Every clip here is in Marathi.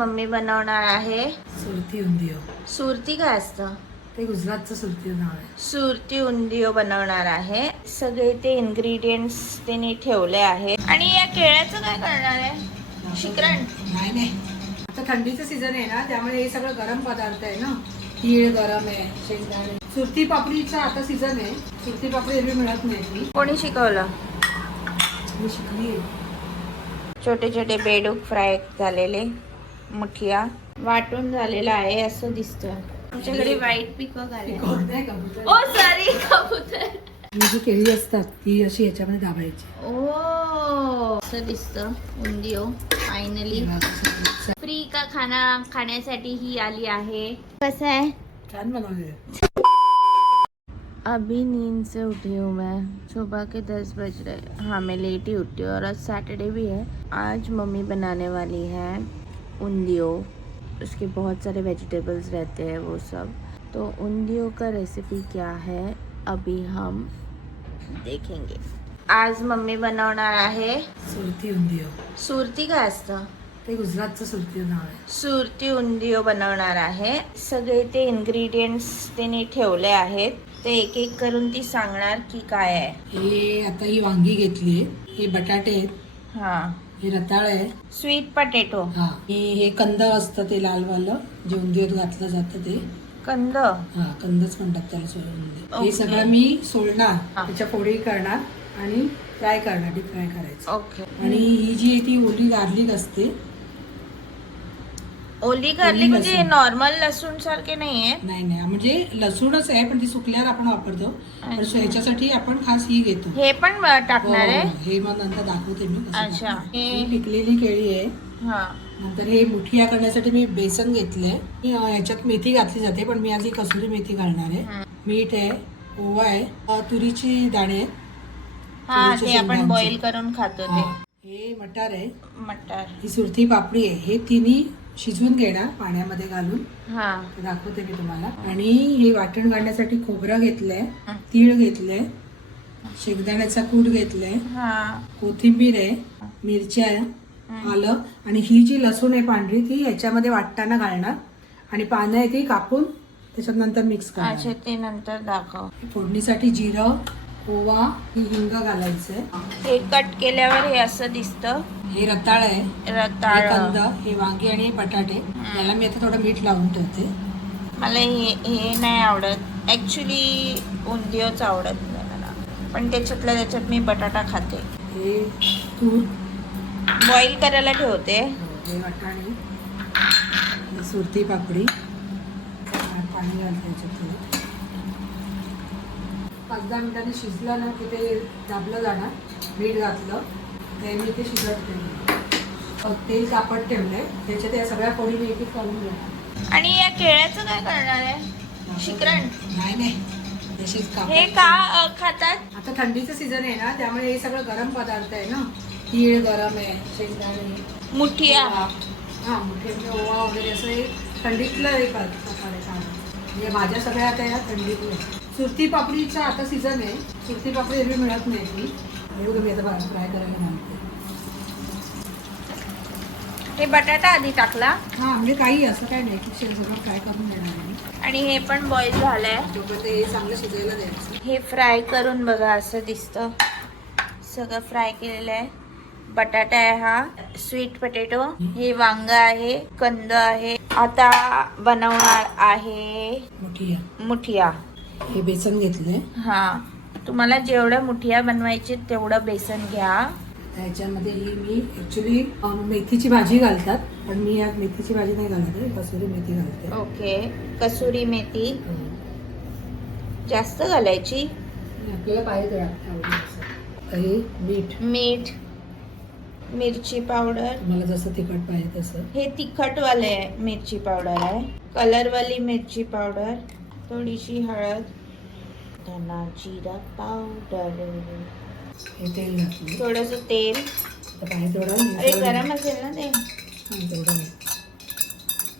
मम्मी बनवणार आहे सुरती उंदियो. सुरती काय असतं ते गुजरातचं सुरती नाव आहे. सुरती उंदियो बनवणार आहे. सगळे ते इन्ग्रेडियंट्स त्यांनी ठेवले आहेत. आणि या केळ्याचं काय करणार आहे? शिकरण? नाही आता थंडीचं सीझन आहे ना, त्यामुळे हे सगळं गरम पदार्थ आहे ना. तीळ गरम आहे, शेंगदाणे. सुरती पापडीचा आता सीझन आहे. सुरती पापडी एरवी मिळत नाही. कोणी शिकवलं? मी शिकली. छोटे छोटे बेडूक फ्राय झालेले मुठिया वाटून झालेला आहे असं दिसतं. आमच्याकडे व्हाईट पिकॉक आले. ओ सॉरी, कबूतर. ही जी केळी असतात ती अशी याच्यामध्ये दाबायची. ओ असं दिसतं उंदियो. फायनली फ्री का खाना खाण्यासाठी ही आली आहे. कसं आहे? छान बनवले. अभी नींद से उठी हूँ मैं. सुबह के 10 बज रहे. हाँ मैं लेट ही उठी हूँ और आज सैटरडे भी है. आज मम्मी बनाने वाली है उंदियो. उसके बहुत सारे वेजिटेबल्स रहते हैं वो सब. तो उंदियो का रेसिपी क्या है अभी हम देखेंगे. आज मम्मी बनवणार आहे सुरती उंदियो. सुरती काय असतं? ते गुजरातचं सुरती नाव आहे. सुरती उंदियो बनवणार आहे. सगळे ते इन्ग्रेडियंट्स त्यांनी ठेवले आहेत. ते एक एक करून ती सांगणार की काय आहे. हे आता ही वांगी घेतली. हे बटाटे आहेत. हा, हे रताळ आहे. Sweet potato. हा, हे कंद असतं ते लालवालं जे उंदियोत घातलं जातं ते कंद. हा, कंदच म्हणतात त्याला सोलून. ओके. हे सगळं मी सोलणार, हा. त्याच्या फोडी करणार आणि फ्राय करणार, डीप फ्राय करायचं. ओके. आणि ही जी आहे ती ओली गार्लिक असते. ओली गार्लिक म्हणजे नॉर्मल लसूण सारखे नाहीये. नाही म्हणजे लसूणच आहे, पण ती सुकल्यावर आपण वापरतो. पण ह्याच्यासाठी आपण खास ही घेतो. हे पण टाकणार आहे. हो, हे मग नंतर दाखवते मी कसं अच्छा. टाकते. ही पिकलेली केळी आहे. हा. नंतर हे मुठिया करण्यासाठी मी बेसन घेतलंय. ह्याच्यात मेथी घातली जाते, पण मी आज ही कसुरी मेथी घालणार आहे. मीठ आहे, ओवा आहे, तुरीची दाणे आहेत. हा, ते आपण बॉईल करून खातो ते. हे मटार आहे. मटार. ही सुरती पापडी आहे. हे तिन्ही शिजवून घेणार पाण्यामध्ये घालून. हा. ते दाखवते मी तुम्हाला. आणि हे वाटण काढण्यासाठी खोबरं घेतलंय, तीळ घेतलंय, शेंगदाण्याचा कूट घेतलाय, हा. कोथिंबीर आहे, मिरच्या आहे, आलं. आणि ही जी लसूण आहे पांढरी ती ह्याच्यामध्ये वाटताना घालणार. आणि पानं आहे ती कापून त्याच्यात नंतर मिक्स करणार. अच्छा, ते नंतर दाखव. फोडणीसाठी जिरं, ओवा, ही हिंग घालायचंय. हे कट केल्यावर हे असं दिसतं. हे रताळ आहे, रताळ. हे कंद, हे वांगी आणि हे बटाटे. याला मी आता थोडं मीठ लावून ठेवते. मला हे नाही आवडत ऍक्च्युली. उंदियोच आवडत नाही मला, पण त्याच्यात मी बटाटा खाते. हे तूर बॉईल करायला ठेवते. हे वाटाणे, हे सुरती पापडी. पाणी घालते याच्यात थोडं. 5-10 मिनिटांनी शिजलं ना की ते दाबलं जाणार. मीठ घातलं ते मी ते शिजत ठेवलं. तेल तापत ठेवलंय, त्याच्यात या सगळ्या फोडी मी एक एक करून घेणार. आणि या केळ्याचं काय करणार आहे? शिकरण? नाही तसेच हे का खातात? आता थंडीचं सीझन आहे ना, त्यामुळे हे सगळं गरम पदार्थ आहे ना. तीळ गरम आहे, शेंगदाणे, मुठिया. हा, मुठे म्हणजे ओवा वगैरे असं हे थंडीतलं हे प्रकार आहे खाणं. म्हणजे भाज्या सगळ्या आता या थंडीतल्या. सुरती पापडीचा आता सीझन आहे. सुरती पापडी एरवी मिळत नाही ती. हे तुम्ही आता फ्राय करायला म्हणते. हे बटाटा आधी टाकला. हा, म्हणजे काही असं काय नाही की सगळं फ्राय करून देणार आहे. आणि हे पण बॉईल झालंय. तोपर्यंत हे चांगलं शिजायला द्यायचं. हे फ्राय करून बघा असं दिसतं. सगळं फ्राय केलेलं आहे. बटाटा आहे, हा स्वीट पोटॅटो. हे वांग आहे, कंद आहे. आता बनवणार आहे मुठिया. हे बेसन घेतलंय. हा, तुम्हाला जेवढं मुठिया बनवायचे तेवढं बेसन घ्या. त्याच्यामध्ये ही मी ऍक्च्युली मेथीची भाजी घालतात, पण मी यात मेथीची भाजी नाही घालत आहे, कसुरी मेथी घालते. ओके, कसुरी मेथी जास्त घालायची. आपल्याला पाहिजे मीठ, मिरची पावडर. मला जसं तिखट पाहिजे तसं. हे तिखटवाले मिरची पावडर आहे. कलरवाली मिरची पावडर, थोडीशी हळद, धना जिरा पावडर, हे तेल घातलं, थोडस तेल. अरे गरम असेल ना ते.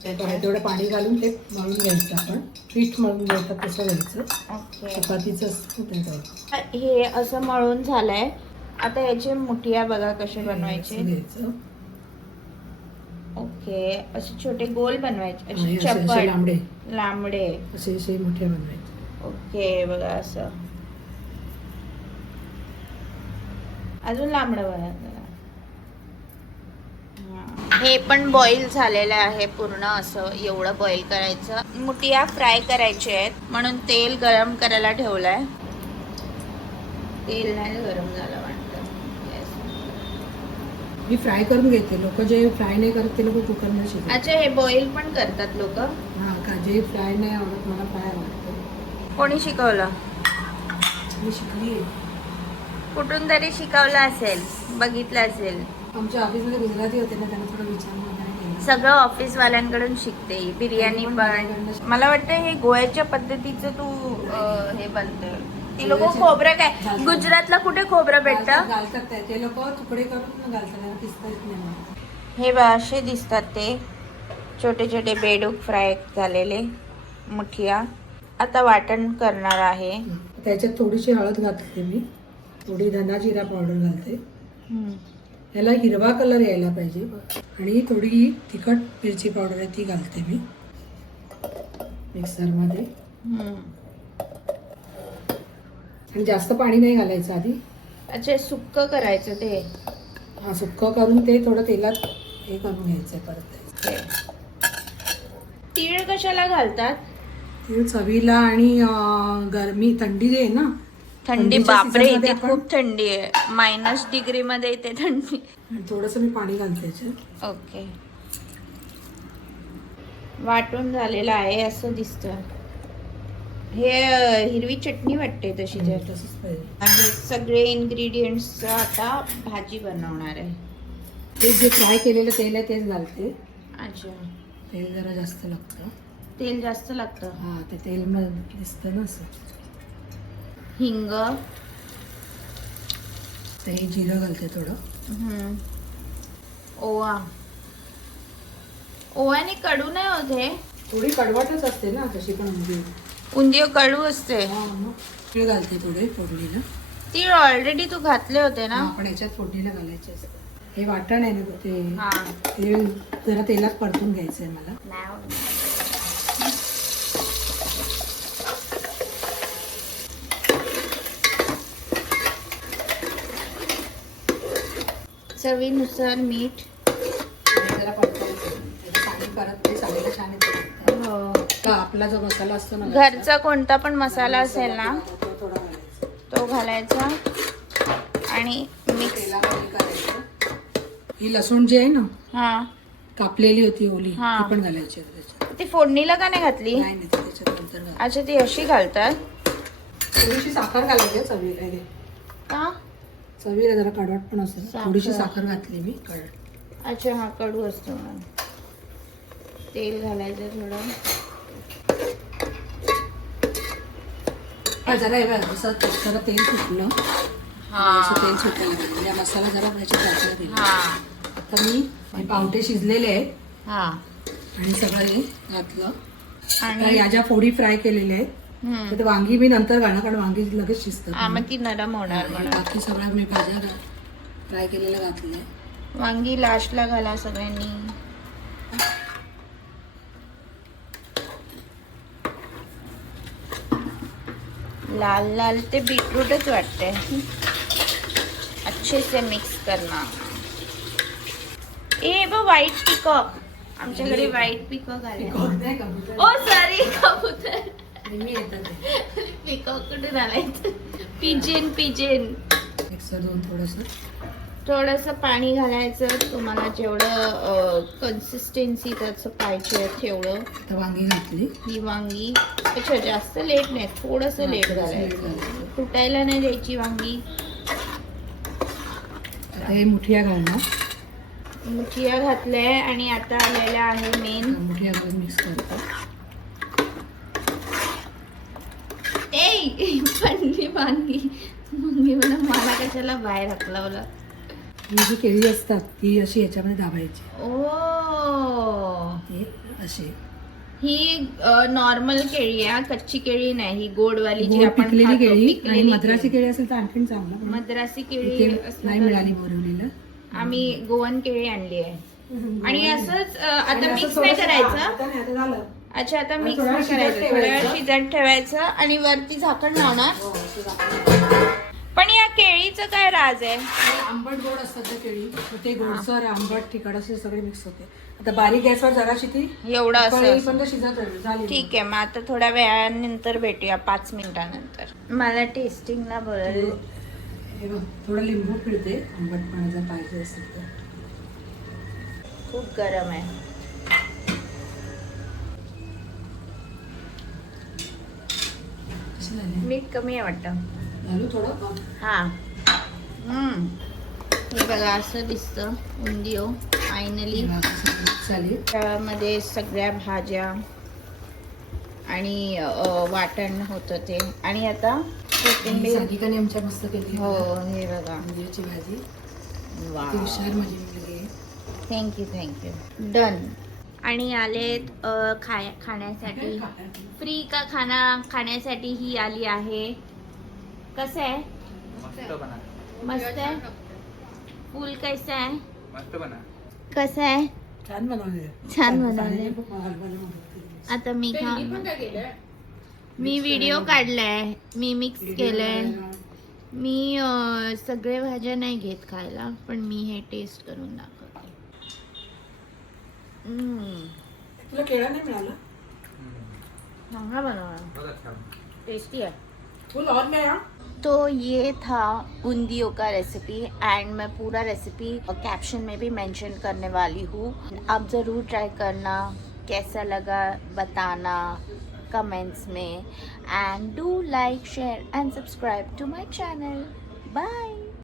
तेवढं पाणी घालून ते मळून घ्यायचं. आपण पीठ मळून घ्यायचं तसं घ्यायचं. ओके, चपातीचं. हे असं मळून झालंय. आता याचे मुठिया बघा कसे बनवायचे. ओके, असे छोटे गोल बनवायचे, हे असे असे चपट लांबडे लांबडे. असे असे मोठे बनवायचे. ओके बघा असं. अजून लांबडं बघा. हे पण बॉईल झालेलं आहे पूर्ण, असं एवढं बॉईल करायचं. मुठिया फ्राय करायचे आहेत म्हणून तेल गरम करायला ठेवलंय. तेल नाही गरम झालं वाटतं. Yes. मी फ्राय करून घेते. लोक जे फ्राय नाही करत ते लोक कुकरमध्ये शिजवतात. अच्छा, हे बॉईल पण करतात लोक. हा का, जे फ्राय नाही आवडत मला फ्राय आवडतं. कोणी शिकवलं? मी शिकली आहे. कुठून तरी शिकवलं असेल, बघितलं असेल. आमच्या ऑफिसमध्ये गुजराती होते ना, त्यांना थोडं विचारून वगैरे केलं. सगळं ऑफिस वाल्यांकडून शिकते. बिर्याणी पण. मला वाटतं हे गोव्याच्या पद्धतीचं तू हे बनते. ती लोक खोबरं काय, गुजरातला कुठे खोबरं भेटतं? घालतात ते लोक तुकडे करून घालतात, किसतात नाही. हे बा असे दिसतात ते छोटे छोटे बेडूक फ्राय झालेले मुठिया. आता वाटण करणार आहे. त्याच्यात थोडीशी हळद घालते मी, थोडी धना जिरा पावडर घालते. याला हिरवा कलर यायला पाहिजे. आणि थोडी तिखट मिरची पावडर आहे ती घालते मी मिक्सरमध्ये. आणि जास्त पाणी नाही घालायचं आधी. अच्छा, सुक्क करायचं ते. हा, सुक्क करून ते थोडं तेलात हे करून घ्यायचं परत. तीळ कशाला घालतात? तीळ चवीला आणि गरमी थंडी जे आहे ना, थंडी. थंडीच्या बापरे, सीझनमध्ये इथे खूप थंडी आहे. -डिग्री मध्ये इथे थंडी. थोडस मी पाणी घालते याच्यात. ओके, वाटून झालेलं आहे असं दिसतं. हे हिरवी चटणी वाटते तशी. तसंच पाहिजे. आणि सगळे इन्ग्रेडियंट्स आता भाजी बनवणार आहे. ते जे फ्राय केलेलं तेल आहे तेच घालते. अच्छा, तेल जरा जास्त लागतं. तेल जास्त लागतं. हा, ते तेल मध्ये दिसतं ना असं. हिंग, ते जिरं घालते थोडं. ओवा. ओव्याने कडू नाही होते. थोडी कडवटच असते ना तशी पण. उंदियो कडू असते. हा, मग तीळ घालते थोडे फोडणीला. तीळ ऑलरेडी तू घातले होते ना. आपण याच्यात फोडणीला घालायचे असतं. हे वाटण आहे ना ते, हा, ते जरा तेलात परतून घ्यायचंय मला. चवीनुसार मीठ. जरा परतायचं. पाणी परत ते साडीला छान येतं. हो. का आपला जो मसाला असतो ना, घरचा कोणता पण मसाला असेल ना तो थोडा घालायचा. तो घालायचा आणि मिक्स. तेलामध्ये करायचं. ही लसूण जी आहे ना हा, कापलेली होती ओली, हा. ती पण घालायची त्याच्यात. ती फोडणीला का नाही घातली? नाही नाही, त्याच्यात नंतर घालायचं. अच्छा, ती अशी घालतात. थोडीशी साखर घालायची चवीला. का? चवीला जरा कडवट पण असेल. साखर. थोडीशी साखर घातली मी. अच्छा, हा कडू असतो म्हणून. तेल घालायचं थोडं. जरा हे बघ, असं जरा तेल सुटलं. असं तेल सुटायला लागलं. या मसाला जरा त्याच्यात टाकला दिला. हा, आता मी हे पावटे शिजलेले आहेत हा. आणि सगळं हे घातलं. आणि तर या ज्या फोडी फ्राय केलेल्या आहेत तर ते वांगी मी नंतर घालणार, कारण वांगी लगेच शिजतात. हा, मग ती नरम होणार आणि म्हणून. बाकी सगळ्या मी भाज्या फ्राय केलेल्या घातल्या. वांगी लास्टला घाला सगळ्यांनी. लाल लाल ते बीटरूटच वाटते. अच्छे से मिक्स करना. ए बघ, व्हाईट पिकॉक. आमच्या घरी व्हाईट पिकॉक आले. नाही कबूतर. ओ सॉरी, कबूतर. नेहमी येतात ते. पिकॉक कुठे आलायचं? पिजेन. मिक्सर दोन थोडंसं पाणी घालायचं. तुम्हाला जेवढं कन्सिस्टन्सी त्याचं पाहिजे तेवढं. आता वांगी घातली. ही वांगी. अच्छा, जास्त लेट नाही, थोडंसं लेट घालायचं. तुटायला नाही द्यायची वांगी. आता हे मुठिया घालणार. मुठिया घातलंय आणि आता आलेल्या आहे मेन. मुठिया घालून मिक्स करतो. पडली वांगी. मला कशाला बाहेर हकलवलं. ही जी केळी असतात ती अशी याच्यामध्ये दाबायची. ओ, हे अशी. ही नॉर्मल केळी आहे, कच्ची केळी नाही. ही गोडवाली जी गोड आपण पिकलेली खातो, केळी. आणि पिकलेली मद्रासी केळी असेल तर आणखीन चांगलं. मद्रासी केळी इथे असलं नाही तर- मिळाली बोरवलीला. आम्ही गोवन केळी आणली आहे. आणि असंच आता आणि असं मिक्स नाही थोडंसं- करायचं. आता नाही, आता झालं. अच्छा आता आणि मिक्स थोडा नाही शिजत करायचं, थोड्या वेळ ठेवायचं. शिजत ठेवायचं आणि वरती झाकण लावणार. हो, असं झालं. पण या केळीचं काय राज आहे? हे आंबट गोड असतात त्या केळी, तर ते गोडसर आंबट तिखट असे सगळे मिक्स होते. आता बारीक गॅसवर जराशी ती एवढं असं पण शिजत राहील. झाली. ठीक आहे, मग आता थोड्या वेळानंतर भेटूया, 5 मिनिटानंतर. मला टेस्टिंगला बोलायला हे बघ, थोडं लिंबू पिळते आंबटपणा जर पाहिजे असेल तर. खूप गरम आहे. कसं झालं? मीठ कमी आहे वाटतं. घालू थोडं? हा. हे बघा असं दिसतं उंदियो फायनली. चालेल. त्यामध्ये सगळ्या भाज्या आणि वाटण होतं ते. आणि आता कोथिंबीर. सानिकाने आमच्या मस्त केली. हो हे बघा. उंदियोची भाजी. वा, ती हुशार माझी मुलगी आहे. Thank you done. आणि आलेत खाण्यासाठी. फ्री का खाण्यासाठी ही आली आहे. कसं आहे? मस्त आहे. फूल कैसा आहे? मस्त बना. कसं आहे? छान बनवले. छान बनवले. सानिका खूप बनवते. आता मी व्हिडिओ काढलाय, मी मिक्स केलंय. मी सगळे भाज्या नाही घेत खायला, पण मी हे टेस्ट करून दाखवते. तुला केळा नाही मिळाला? चांगला बनवला, बहुत अच्छा बना. टेस्टी है. फुल और में यहाँ तो ये था उंदियो का रेसिपी एंड मैं पूरा रेसिपी कैप्शन में भी मेंशन करने वाली हूँ. आप ज़रूर ट्राई करना, कैसा लगा बताना कमेंट्स में. And do like share and subscribe to my channel. Bye.